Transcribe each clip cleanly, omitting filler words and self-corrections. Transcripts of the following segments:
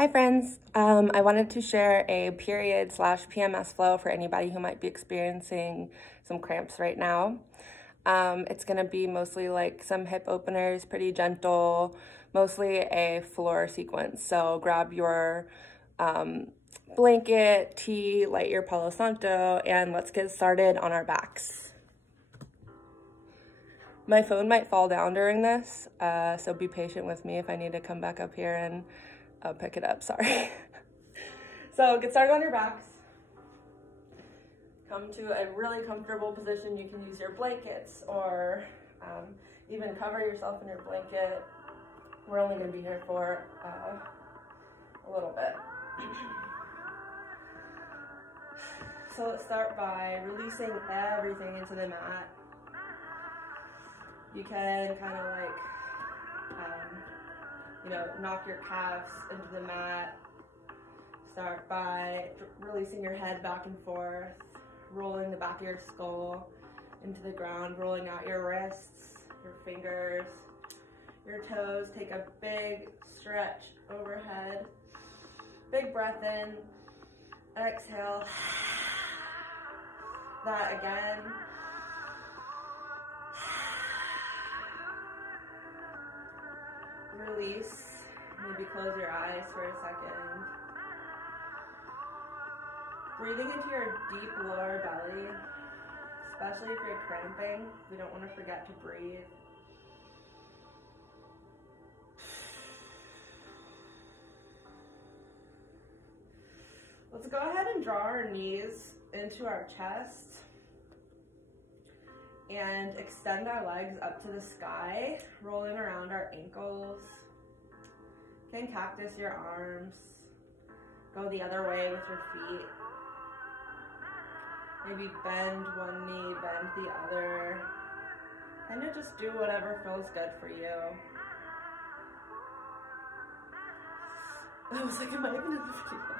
Hi friends, I wanted to share a period/PMS flow for anybody who might be experiencing some cramps right now. It's gonna be mostly like some hip openers, pretty gentle, mostly a floor sequence. So grab your blanket, tea, light your Palo Santo, and let's get started on our backs. My phone might fall down during this, so be patient with me if I need to come back up here and pick it up, sorry. So get started on your backs. Come to a really comfortable position. You can use your blankets or even cover yourself in your blanket. We're only gonna be here for a little bit. So let's start by releasing everything into the mat. You can kind of like, knock your calves into the mat. Start by releasing your head back and forth, rolling the back of your skull into the ground, rolling out your wrists, your fingers, your toes. Take a big stretch overhead. Big breath in, exhale. That again. Release. Maybe close your eyes for a second. Breathing into your deep lower belly, especially if you're cramping. We don't want to forget to breathe. Let's go ahead and draw our knees into our chest and extend our legs up to the sky, rolling around our ankles. You can cactus your arms. Go the other way with your feet. Maybe bend one knee, bend the other. Kind of just do whatever feels good for you. I was like, am I even in the video?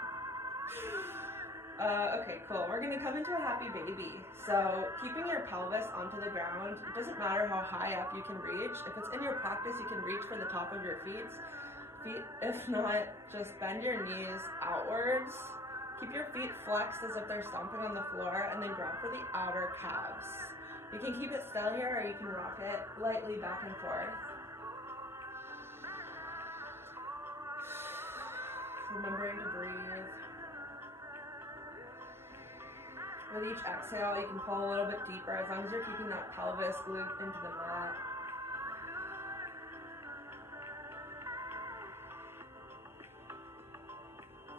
Okay, cool. We're gonna come into a happy baby. So keeping your pelvis onto the ground, it doesn't matter how high up you can reach. If it's in your practice, you can reach for the top of your feet. If not, just bend your knees outwards. Keep your feet flexed as if they're stomping on the floor, and then grab for the outer calves. You can keep it still here, or you can rock it lightly back and forth. Remembering to breathe. With each exhale, you can pull a little bit deeper as long as you're keeping that pelvis glued into the mat.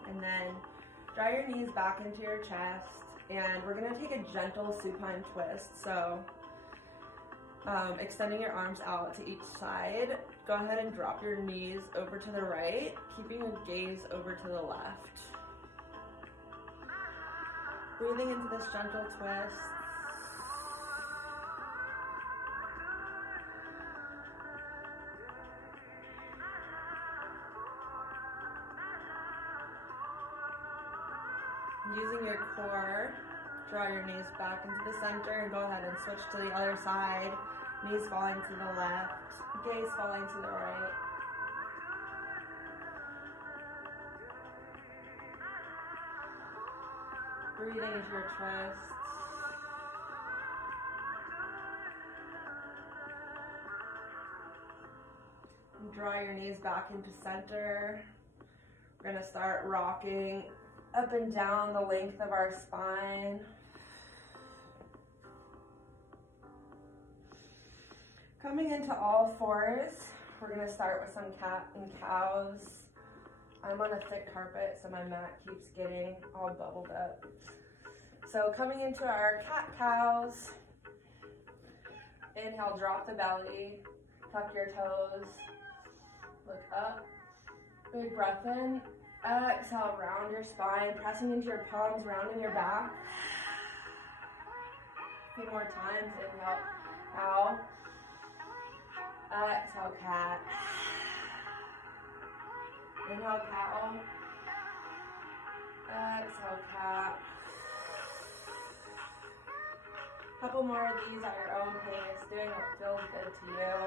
And then draw your knees back into your chest, and we're gonna take a gentle supine twist. So extending your arms out to each side. Go ahead and drop your knees over to the right, keeping your gaze over to the left. Breathing into this gentle twist. Using your core, draw your knees back into the center and go ahead and switch to the other side. Knees falling to the left, gaze falling to the right. Breathing into your twists. And draw your knees back into center. We're gonna start rocking up and down the length of our spine. Coming into all fours, we're gonna start with some cat and cows. I'm on a thick carpet, so my mat keeps getting all bubbled up. So coming into our cat-cows, inhale, drop the belly, tuck your toes, look up, big breath in, exhale, round your spine, pressing into your palms, rounding your back. A few more times, inhale, cow, exhale, cat. Inhale, cow. Exhale, cat. Couple more of these at your own pace, doing what feels good to you.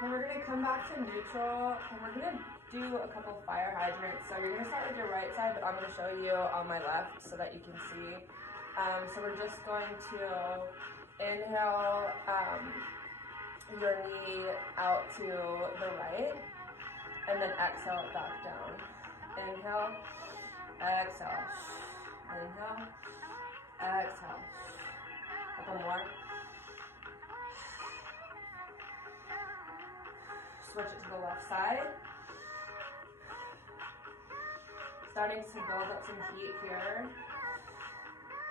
Then we're gonna come back to neutral, and we're gonna do a couple fire hydrants. So you're gonna start with your right side, but I'm gonna show you on my left so that you can see. So we're just going to inhale your knee out to the right, and then exhale it back down. Inhale, exhale, inhale, exhale. A couple more. Switch it to the left side. Starting to build up some heat here.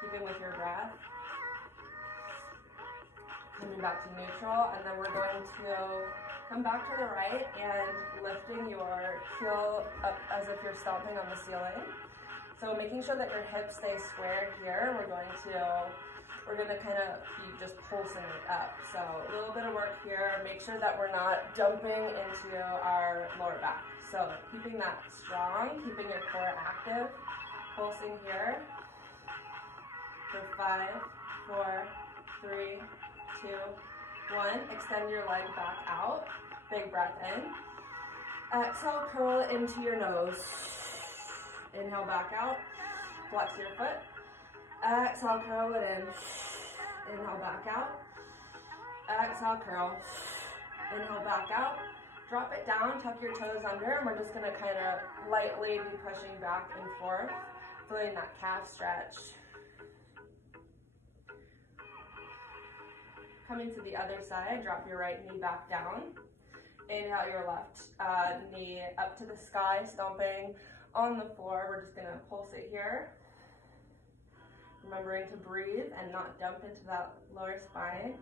Keeping with your breath. Coming back to neutral, and then we're going to come back to the right and lifting your heel up as if you're stomping on the ceiling. So making sure that your hips stay squared here, we're going to kind of be just pulsing it up. So a little bit of work here. Make sure that we're not dumping into our lower back. So keeping that strong, keeping your core active, pulsing here. For 5, 4, 3, 2, 1. Extend your leg back out. Big breath in. Exhale, curl it into your nose. Inhale back out. Flex your foot. Exhale, curl it in. Inhale back out. Exhale, curl. Inhale back out. Drop it down, tuck your toes under, and we're just gonna kind of lightly be pushing back and forth, feeling that calf stretch. Coming to the other side, drop your right knee back down. Inhale your left knee up to the sky, stomping on the floor. We're just gonna pulse it here. Remembering to breathe and not dump into that lower spine.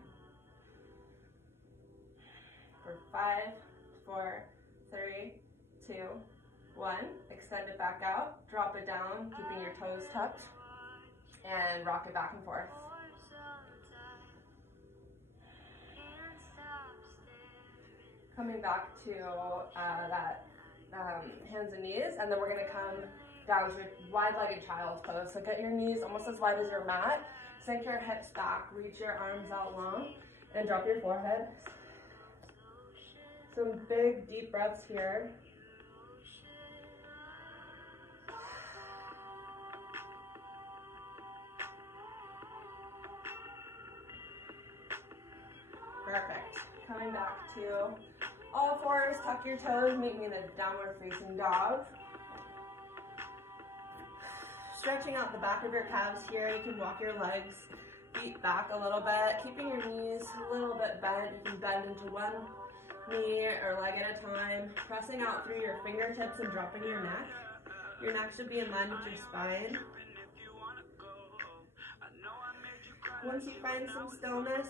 For 5, 4, 3, 2, 1. Extend it back out, drop it down, keeping your toes tucked, and rock it back and forth. Coming back to that hands and knees, and then we're gonna come down to a wide-legged child's pose. So get your knees almost as wide as your mat, sink your hips back, reach your arms out long, and drop your forehead. Some big, deep breaths here. Perfect. Coming back to all fours, tuck your toes, meet me in a downward facing dog. Stretching out the back of your calves here. You can walk your legs, feet back a little bit, keeping your knees a little bit bent. You can bend into one knee or leg at a time, pressing out through your fingertips and dropping your neck. Your neck should be in line with your spine. Once you find some stillness,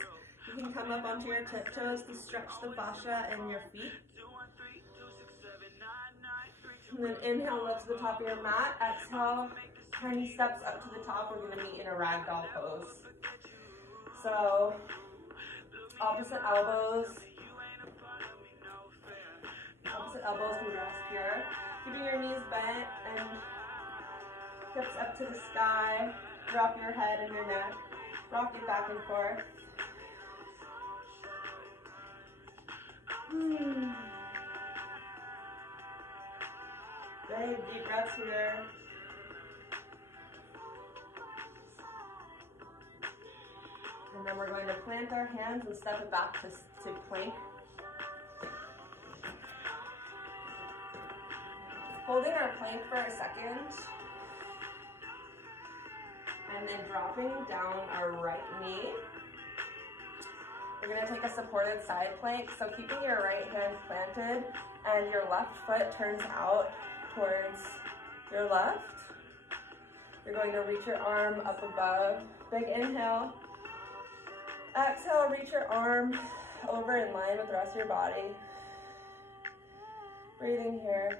you can come up onto your tiptoes to stretch the fascia in your feet. And then inhale, lift to the top of your mat. Exhale, tiny steps up to the top. We're going to meet in a ragdoll pose. So, opposite elbows. Opposite elbows, we rest here. Keeping your knees bent and hips up to the sky. Drop your head and your neck. Rock it back and forth. Big deep breaths here. And then we're going to plant our hands and step it back to plank. Holding our plank for a second. And then dropping down our right knee. We're going to take a supported side plank, so keeping your right hand planted and your left foot turns out towards your left. You're going to reach your arm up above. Big inhale. Exhale, reach your arm over in line with the rest of your body. Breathing here.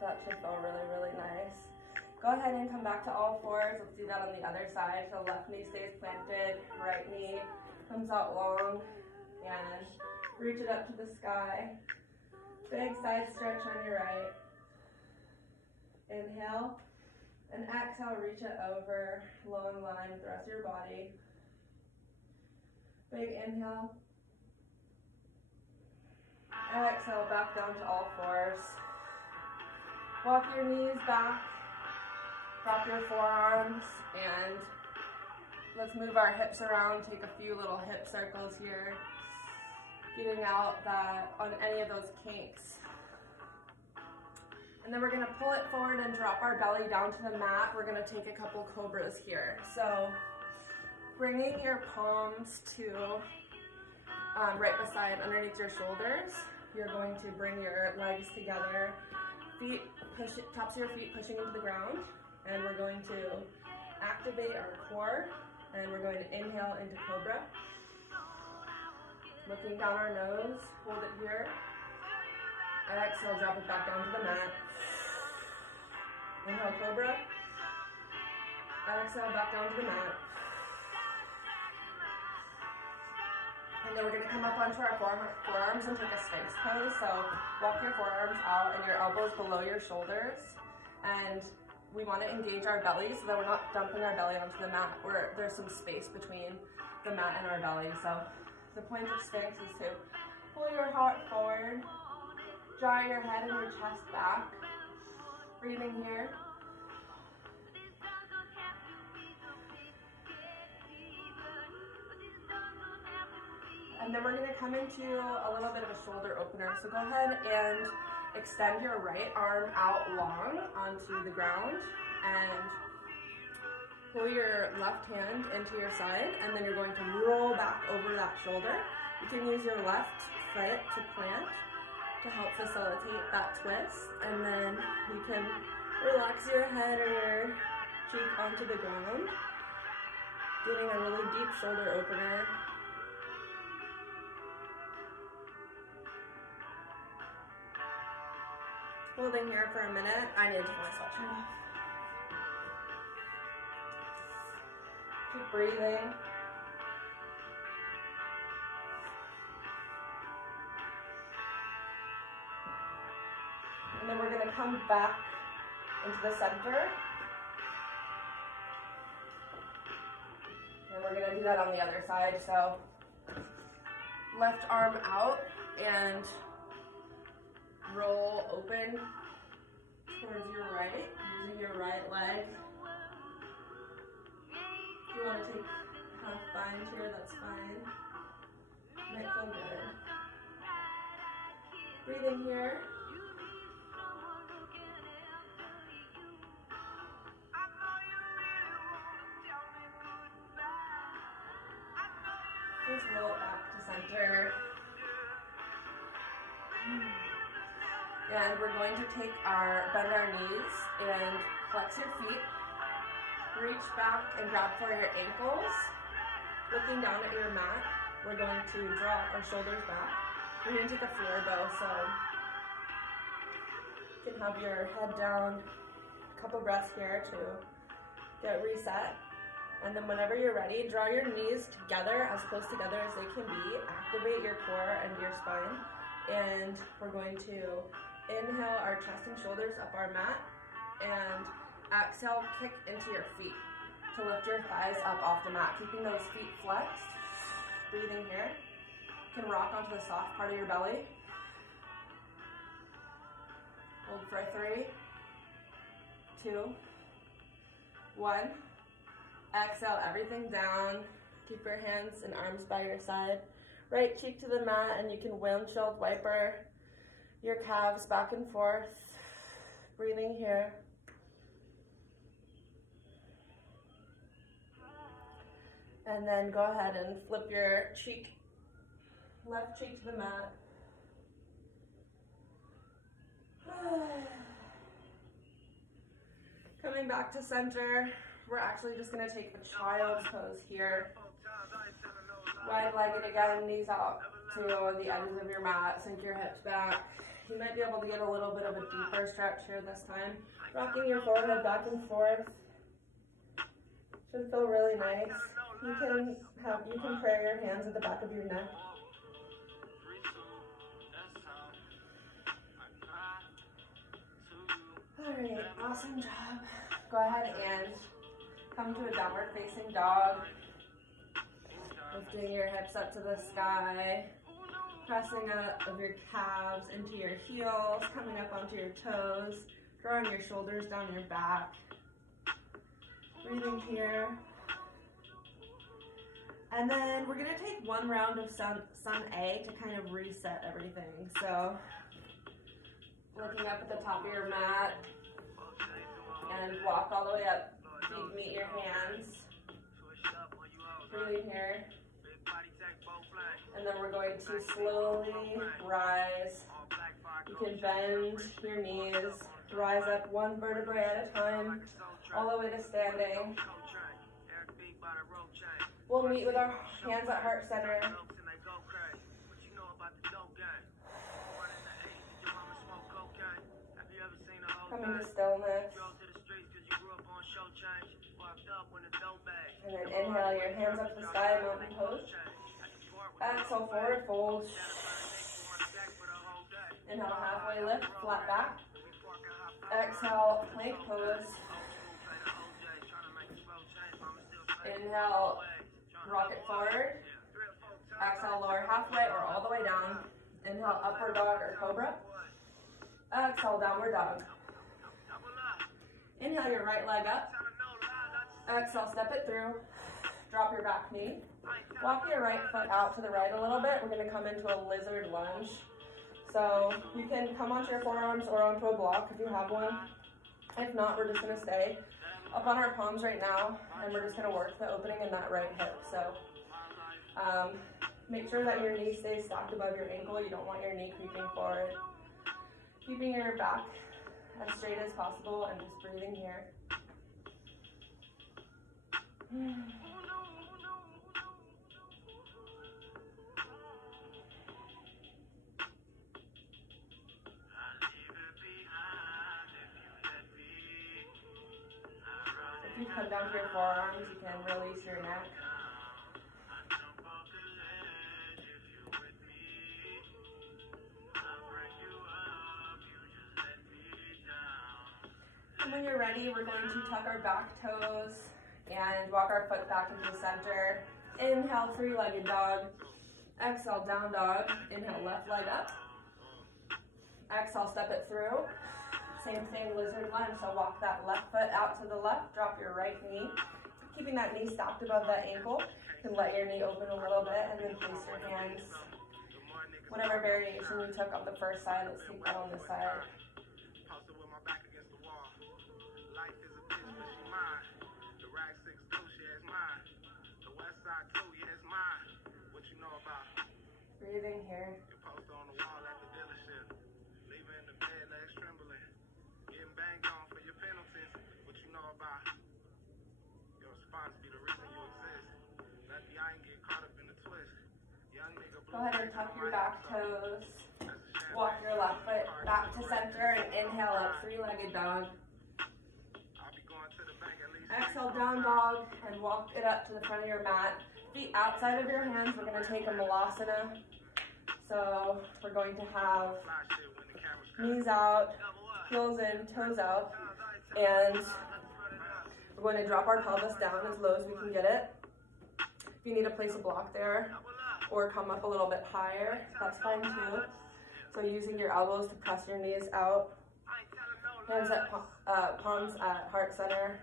That should feel really, really nice. Go ahead and come back to all fours. Let's do that on the other side. So left knee stays planted, right knee comes out long, and reach it up to the sky. Big side stretch on your right. Inhale, And exhale, reach it over, long line with the rest of your body. Big inhale. Exhale, back down to all fours. Walk your knees back, drop your forearms, and let's move our hips around. Take a few little hip circles here, getting out that on any of those kinks. And then we're gonna pull it forward and drop our belly down to the mat. We're gonna take a couple cobras here. So bringing your palms to right beside underneath your shoulders. You're going to bring your legs together, feet push, tops of your feet pushing into the ground, and we're going to activate our core, and we're going to inhale into cobra. Looking down our nose, hold it here. Exhale, drop it back down to the mat. Inhale, cobra. Exhale, back down to the mat. And then we're going to come up onto our forearms and take a Sphinx pose. So walk your forearms out and your elbows below your shoulders. And we want to engage our belly so that we're not dumping our belly onto the mat, where there's some space between the mat and our belly. So the point of Sphinx is to pull your heart forward, draw your head and your chest back. Breathing here. And then we're going to come into a little bit of a shoulder opener. So go ahead and extend your right arm out long onto the ground and pull your left hand into your side, and then you're going to roll back over that shoulder. You can use your left foot to plant to help facilitate that twist, and then you can relax your head or your cheek onto the ground, getting a really deep shoulder opener. Holding here for a minute. I need to take my sweatshirt off. Keep breathing. And then we're going to come back into the center. And we're going to do that on the other side. So left arm out and roll open towards your right, using your right leg. If you want to take half bind here, that's fine. Might feel good. Breathing here. Just roll it back to center. And we're going to bend our knees and flex your feet. Reach back and grab for your ankles. Looking down at your mat, we're going to draw our shoulders back. We're going to take a floor bow, so you can have your head down. A couple breaths here to get reset. And then whenever you're ready, draw your knees together, as close together as they can be. Activate your core and your spine. And we're going to inhale our chest and shoulders up our mat, and exhale, kick into your feet to lift your thighs up off the mat, keeping those feet flexed. Breathing here. You can rock onto the soft part of your belly. Hold for 3, 2, 1. Exhale everything down. Keep your hands and arms by your side. Right cheek to the mat, and you can windshield wiper your calves back and forth. Breathing here. And then go ahead and flip your cheek, left cheek to the mat. Coming back to center, we're actually just going to take a child's pose here. Wide-legged again, knees out to the edges of your mat, sink your hips back. You might be able to get a little bit of a deeper stretch here this time. Rocking your forehead back and forth. Should feel really nice. You can pray your hands at the back of your neck. Alright, awesome job. Go ahead and come to a downward facing dog. Lifting your hips up to the sky. Pressing out of your calves into your heels, coming up onto your toes, drawing your shoulders down your back. Breathing here. And then we're gonna take one round of sun A to kind of reset everything. So, looking up at the top of your mat and walk all the way up. Feet meet your hands. Breathing here. And then we're going to slowly rise. You can bend your knees, rise up one vertebrae at a time, all the way to standing. We'll meet with our hands at heart center. Coming to stillness. And then inhale your hands up to the sky, mountain pose. Exhale, forward fold. Inhale, halfway lift, flat back. Exhale, plank pose. Inhale, rocket forward. Exhale, lower halfway or all the way down. Inhale, upward dog or cobra. Exhale, downward dog. Inhale your right leg up. Exhale, step it through. Drop your back knee. Walk your right foot out to the right a little bit. We're going to come into a lizard lunge. So you can come onto your forearms or onto a block if you have one. If not, we're just going to stay up on our palms right now, and we're just going to work the opening in that right hip. So make sure that your knee stays stacked above your ankle. You don't want your knee creeping forward. Keeping your back as straight as possible and just breathing here. If you come down to your forearms, you can release your neck. And when you're ready, we're going to tuck our back toes and walk our foot back into the center. Inhale, three-legged dog. Exhale, down dog. Inhale, left leg up. Exhale, step it through. Same thing, lizard lunge. So walk that left foot out to the left. Drop your right knee. Keeping that knee stacked above that ankle. You can let your knee open a little bit and then place your hands. Whatever variation you took on the first side, let's take that on this side. Breathing here. Go ahead and tuck your back toes. Walk your left foot back to center and inhale up, three-legged dog. Exhale, down dog, and walk it up to the front of your mat. Feet outside of your hands. We're going to take a malasana. So we're going to have knees out, heels in, toes out, and we're going to drop our pelvis down as low as we can get it. If you need to place a block there or come up a little bit higher, that's fine too. So using your elbows to press your knees out, hands at palms at heart center,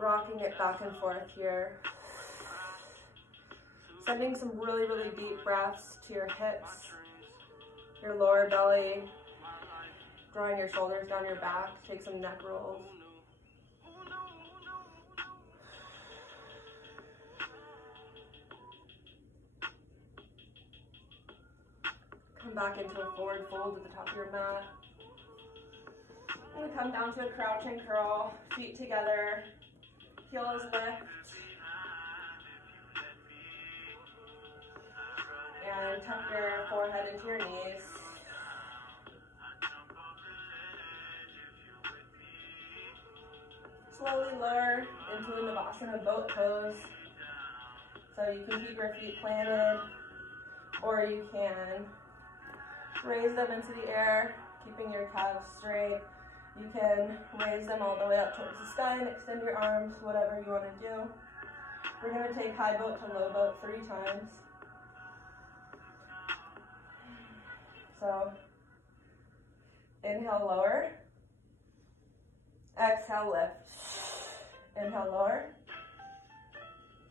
rocking it back and forth here. Sending some really, really deep breaths to your hips, your lower belly, drawing your shoulders down your back. Take some neck rolls. Come back into a forward fold at the top of your mat. I'm going to come down to a crouch and curl, feet together, heels lift. And tuck your forehead into your knees. Slowly lower into a Navasana boat pose. So you can keep your feet planted, or you can raise them into the air, keeping your calves straight. You can raise them all the way up towards the sky and extend your arms, whatever you want to do. We're going to take high boat to low boat 3 times. So, inhale, lower. Exhale, lift. Inhale, lower.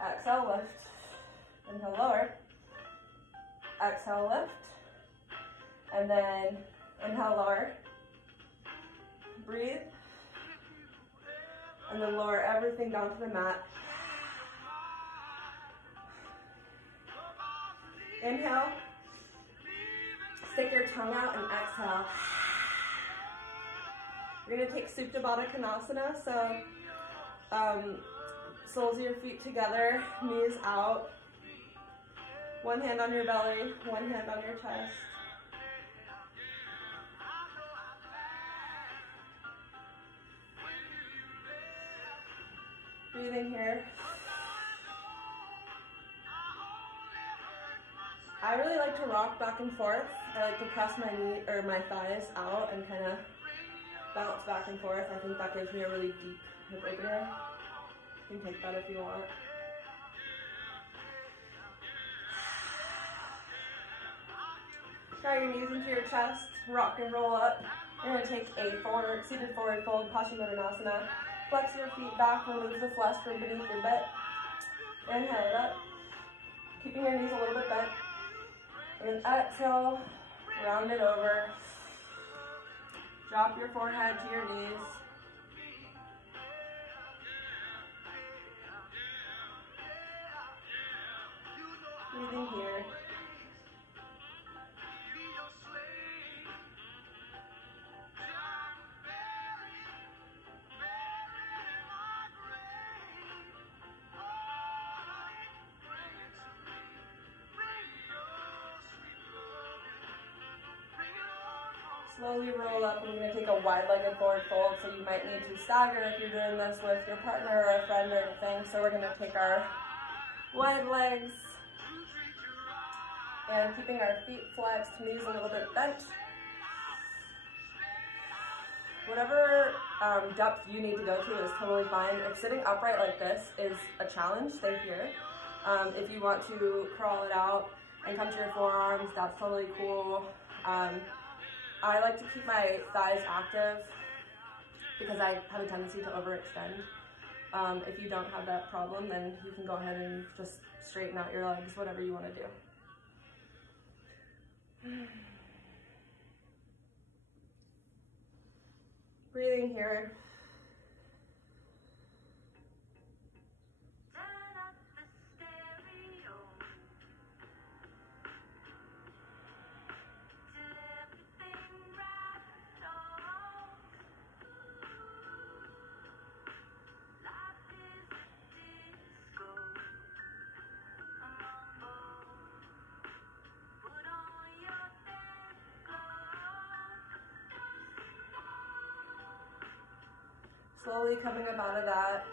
Exhale, lift. Inhale, lower. Exhale, lift. And then inhale, lower. Breathe. And then lower everything down to the mat. Inhale. Stick your tongue out and exhale. You're going to take Supta Baddha Konasana. So soles of your feet together, knees out. One hand on your belly, one hand on your chest. Breathing here. I really like to rock back and forth. I like to press my knee or my thighs out and kind of bounce back and forth. I think that gives me a really deep hip opener. You can take that if you want. Draw your knees into your chest, rock and roll up. You're going to take a seated forward fold, Paschimottanasana. Flex your feet back, remove the flesh from beneath your butt. Inhale it up, keeping your knees a little bit bent. And exhale, round it over. Drop your forehead to your knees. Breathing here. Slowly roll up, and we're going to take a wide-legged forward fold, so you might need to stagger if you're doing this with your partner or a friend or anything. So we're going to take our wide legs and keeping our feet flexed, knees a little bit bent. Whatever depth you need to go to is totally fine. If sitting upright like this is a challenge, stay here. If you want to crawl it out and come to your forearms, that's totally cool. I like to keep my thighs active because I have a tendency to overextend. If you don't have that problem, then you can go ahead and just straighten out your legs, whatever you want to do. Breathing here. Slowly coming up out of that.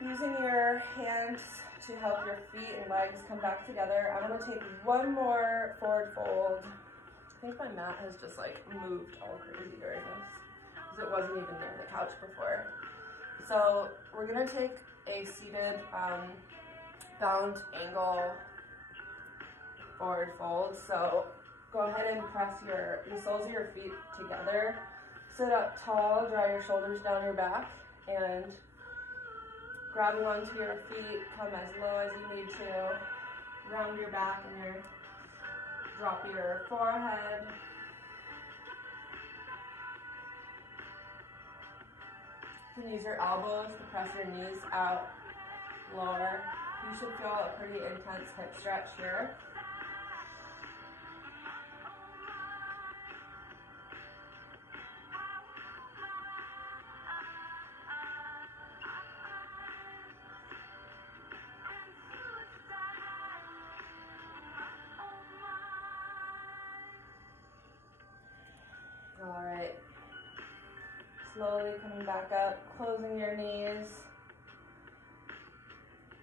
Using your hands to help your feet and legs come back together. I'm going to take one more forward fold. I think my mat has just like moved all crazy during this because it wasn't even near the couch before. So we're going to take a seated bound angle forward fold. So go ahead and press the soles of your feet together. Sit up tall, draw your shoulders down your back, and grabbing onto your feet, come as low as you need to. Round your back and drop your forehead. You can use your elbows to press your knees out, lower. You should feel a pretty intense hip stretch here. All right, slowly coming back up, closing your knees.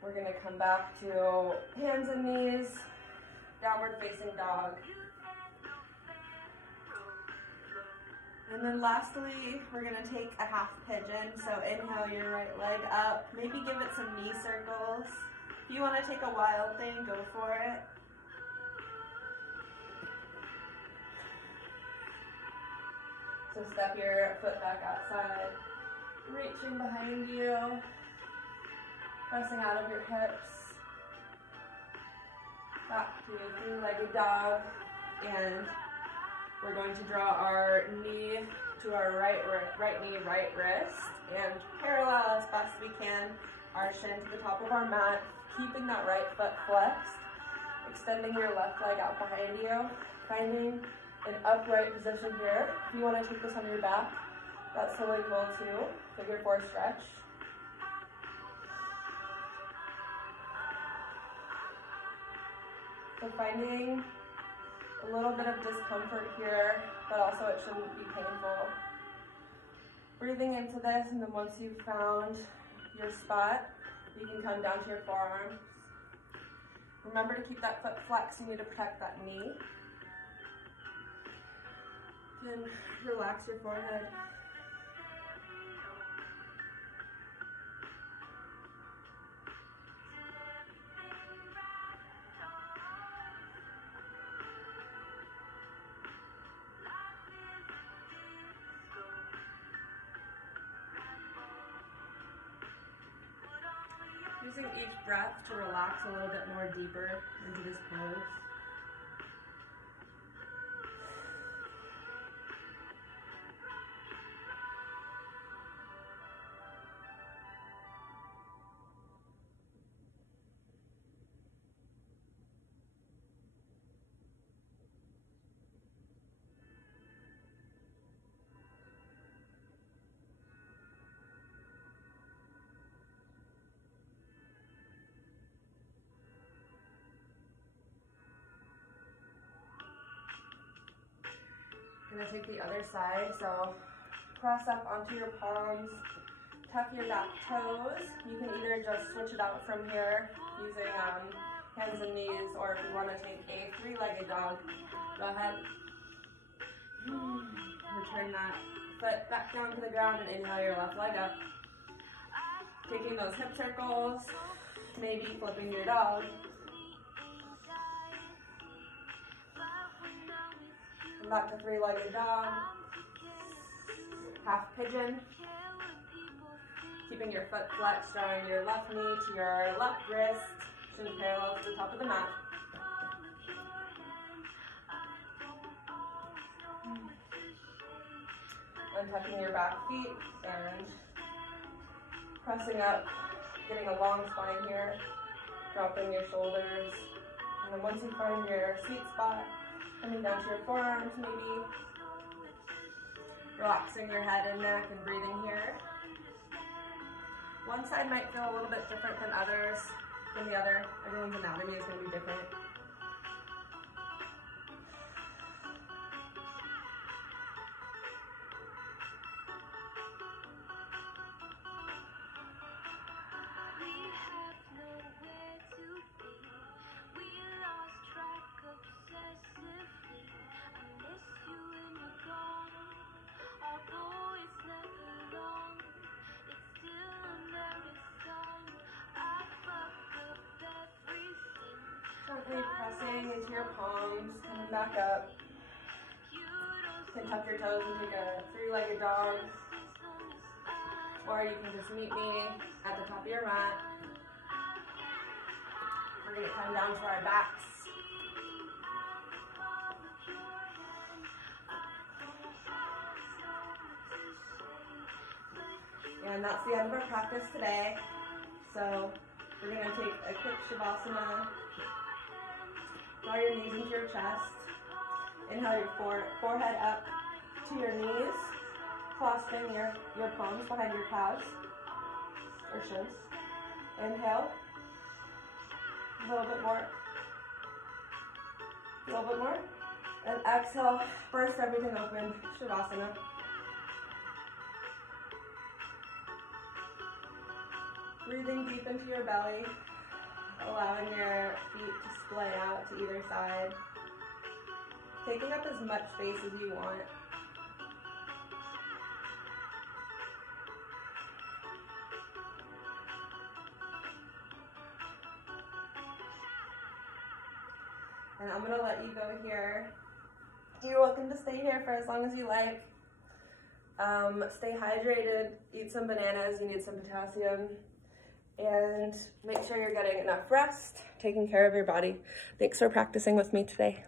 We're gonna come back to hands and knees, downward facing dog. And then lastly, we're gonna take a half pigeon. So inhale your right leg up, maybe give it some knee circles. If you wanna take a wild thing, go for it. So step your foot back outside, reaching behind you, pressing out of your hips, back to a three-legged dog, and we're going to draw our knee to our right knee, right wrist, and parallel as best we can our shin to the top of our mat, keeping that right foot flexed, extending your left leg out behind you, finding an upright position here. If you want to take this on your back, that's totally cool too. Figure 4 stretch. So finding a little bit of discomfort here, but also it shouldn't be painful. Breathing into this, and then once you've found your spot, you can come down to your forearms. Remember to keep that foot flexed. You need to protect that knee. And relax your forehead. Using each breath to relax a little bit more deeper into this pose. I'm going to take the other side, so press up onto your palms, tuck your back toes. You can either just switch it out from here using hands and knees, or if you want to take a three-legged dog, go ahead. Return that foot back down to the ground and inhale your left leg up. Taking those hip circles, maybe flipping your dog. Back to three-legged dog, half pigeon, keeping your foot flexed, drawing your left knee to your left wrist, shin parallel to the top of the mat. Untucking your back feet and pressing up, getting a long spine here, dropping your shoulders, and then once you find your sweet spot, coming down to your forearms maybe, relaxing your head and neck and breathing here. One side might feel a little bit different than others, than the other. Everyone's anatomy is going to be different. Gently pressing into your palms, coming back up. You can tuck your toes and take a three-legged dog, or you can just meet me at the top of your mat. We're going to come down to our backs. And that's the end of our practice today. So we're going to take a quick Shavasana. Draw your knees into your chest. Inhale your forehead up to your knees, clasping your palms behind your calves or shins. Inhale. A little bit more. A little bit more. And exhale, burst everything open, Shavasana. Breathing deep into your belly, allowing your feet to splay out to either side. Taking up as much space as you want. And I'm gonna let you go here. You're welcome to stay here for as long as you like. Stay hydrated, eat some bananas, you need some potassium, and make sure you're getting enough rest, taking care of your body. Thanks for practicing with me today.